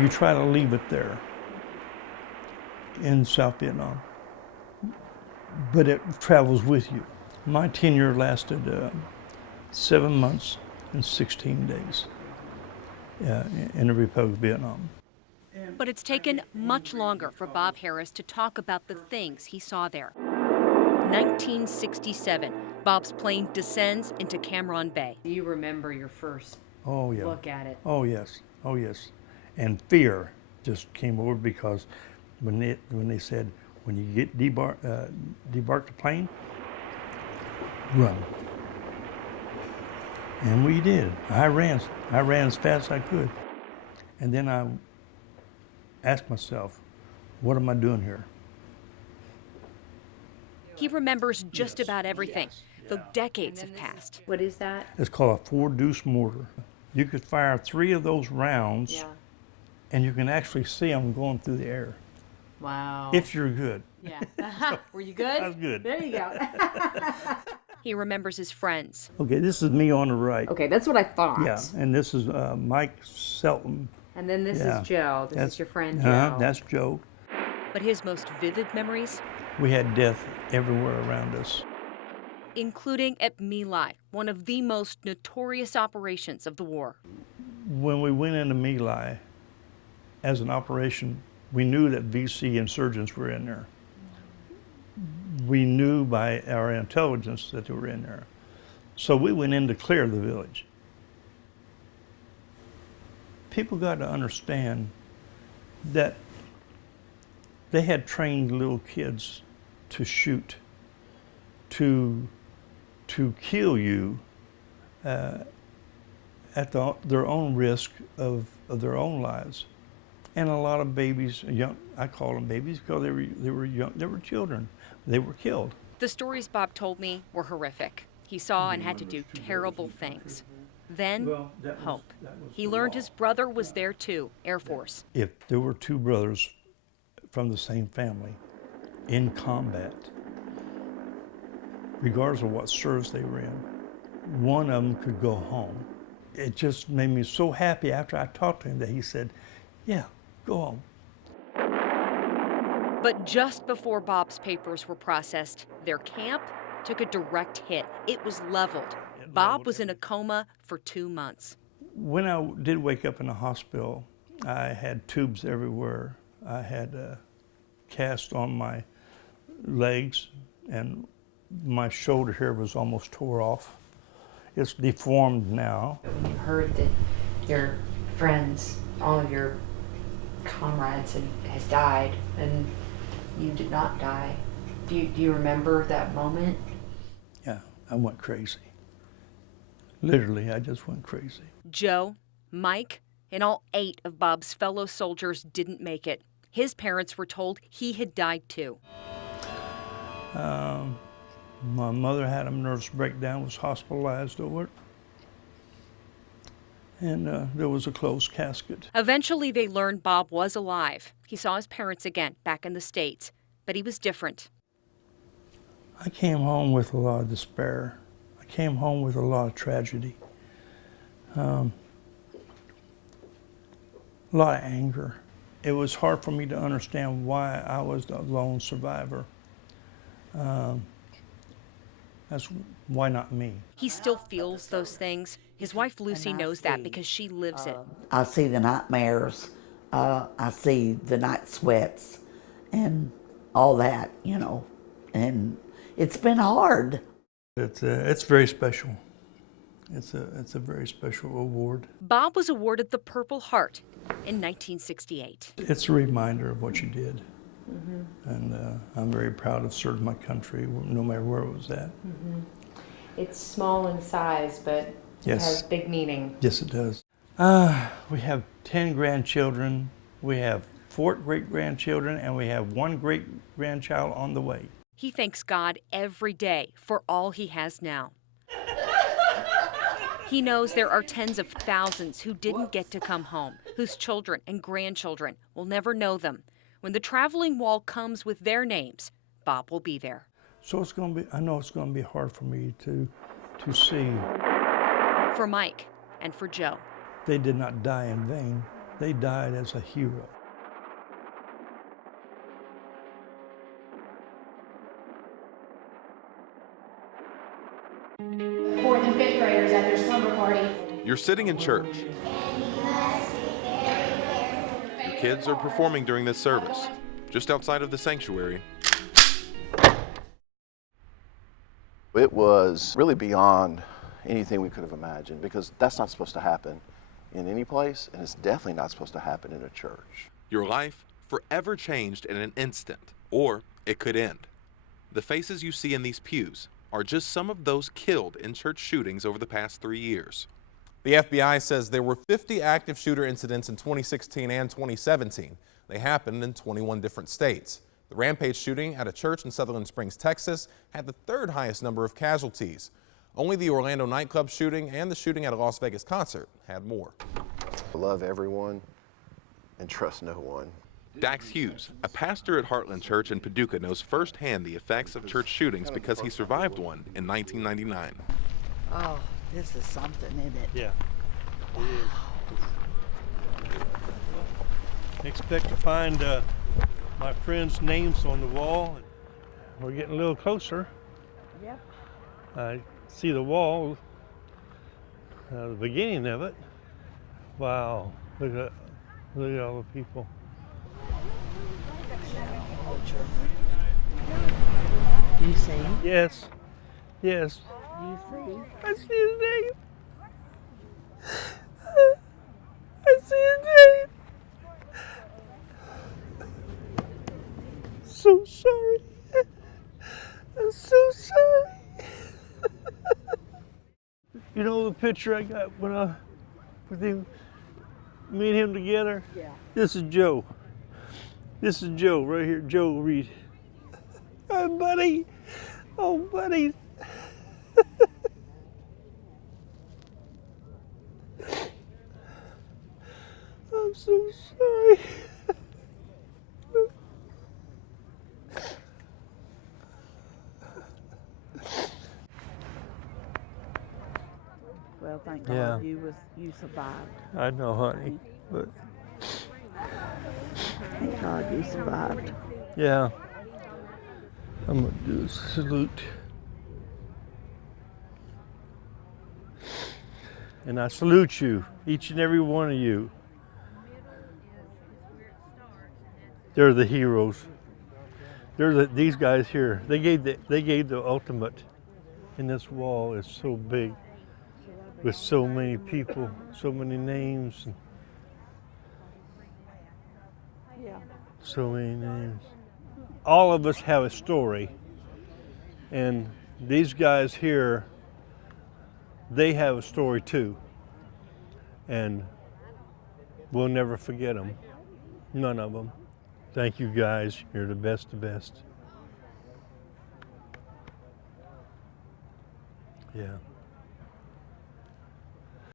you try to leave it there in South Vietnam, but it travels with you. My tenure lasted 7 months and 16 days in the Republic of Vietnam. But it's taken much longer for Bob Harris to talk about the things he saw there. 1967, Bob's plane descends into Cam Ranh Bay. Do you remember your first look at it? Oh yes, oh yes. And fear just came over because when they said, when you get debark the plane, run. And we did. I ran as fast as I could. And then I asked myself, what am I doing here? He remembers just about everything, though decades have passed. What is that? It's called a 4-deuce mortar. You could fire 3 of those rounds, and you can actually see them going through the air. Wow. If you're good. Yeah. Were you good? I was good. There you go. He remembers his friends. Okay, this is me on the right. Okay, that's what I thought. Yeah, and this is Mike Selton. And then this is Joe. This is your friend Joe. That's Joe. But his most vivid memories? We had death everywhere around us. Including at My Lai, one of the most notorious operations of the war. When we went into My Lai as an operation, we knew that VC insurgents were in there. We knew by our intelligence that they were in there. So we went in to clear the village. People got to understand that they had trained little kids to shoot, to kill you at their own risk of their own lives. And a lot of babies, young, I call them babies because they were young, they were children. They were killed. The stories Bob told me were horrific. He saw and had to do terrible things. Then, hope. He learned his brother was there too, Air Force. If there were 2 brothers from the same family in combat, regardless of what service they were in, one of them could go home. It just made me so happy after I talked to him that he said, yeah, go home. But just before Bob's papers were processed, their camp took a direct hit. It was leveled. Bob was in a coma for 2 months. When I did wake up in the hospital, I had tubes everywhere. I had a cast on my legs, and my shoulder here was almost tore off. It's deformed now. When you heard that your friends, all of your comrades had died, and you did not die, do you remember that moment? Yeah, I went crazy. Literally, I just went crazy. Joe, Mike, and all 8 of Bob's fellow soldiers didn't make it. His parents were told he had died too. My mother had a nervous breakdown, was hospitalized over it. And there was a closed casket. Eventually, they learned Bob was alive. He saw his parents again back in the States, but he was different. I came home with a lot of despair. I came home with a lot of tragedy. A lot of anger. It was hard for me to understand why I was the lone survivor. Why not me? He still feels those things. His wife Lucy knows that because she lives it. I see the nightmares. I see the night sweats and all that, you know. And it's been hard. It's very special. It's a very special award. Bob was awarded the Purple Heart in 1968. It's a reminder of what you did. And I'm very proud of serving my country, no matter where it was at. It's small in size, but it has big meaning. Yes, it does. We have 10 grandchildren, we have 4 great-grandchildren, and we have 1 great-grandchild on the way. He thanks God every day for all he has now. He knows there are tens of thousands who didn't get to come home, whose children and grandchildren will never know them. When the traveling wall comes with their names, Bob will be there. So it's going to be, I know it's going to be hard for me to see. For Mike and for Joe. They did not die in vain. They died as a hero. Fourth and fifth graders at their slumber party. You're sitting in church. Your kids are performing during this service. Just outside of the sanctuary, It was really beyond anything we could have imagined, because that's not supposed to happen in any place, and it's definitely not supposed to happen in a church. your life forever changed in an instant, or it could end. The faces you see in these pews are just some of those killed in church shootings over the past 3 years. The FBI says there were 50 active shooter incidents in 2016 and 2017. They happened in 21 different states. The rampage shooting at a church in Sutherland Springs, Texas, had the third highest number of casualties. Only the Orlando nightclub shooting and the shooting at a Las Vegas concert had more. Love everyone and trust no one. Dax Hughes, a pastor at Heartland Church in Paducah, knows firsthand the effects of church shootings because he survived one in 1999. Oh, this is something, isn't it? Yeah, it is. Expect to find my friends' names on the wall. We're getting a little closer. Yep. I see the wall, the beginning of it. Wow, look at all the people. You see? Yes, yes. You see? I see his name. I see his name. So sorry. I'm so sorry. You know the picture I got when I with him, me and him together? Yeah. This is Joe. This is Joe right here, Joe Reed. Hi, buddy. Oh, buddy. I'm so sorry. Well, thank God Yeah. you survived. I know, honey, but Thank God you survived. yeah. I'm gonna do a salute. And I salute you, each and every one of you. They're the heroes. These guys here. They gave the ultimate. And this wall is so big, with so many people, so many names, and Yeah. so many names. All of us have a story, and these guys here, they have a story too, and we'll never forget them, none of them. Thank you guys, you're the best of best. Yeah.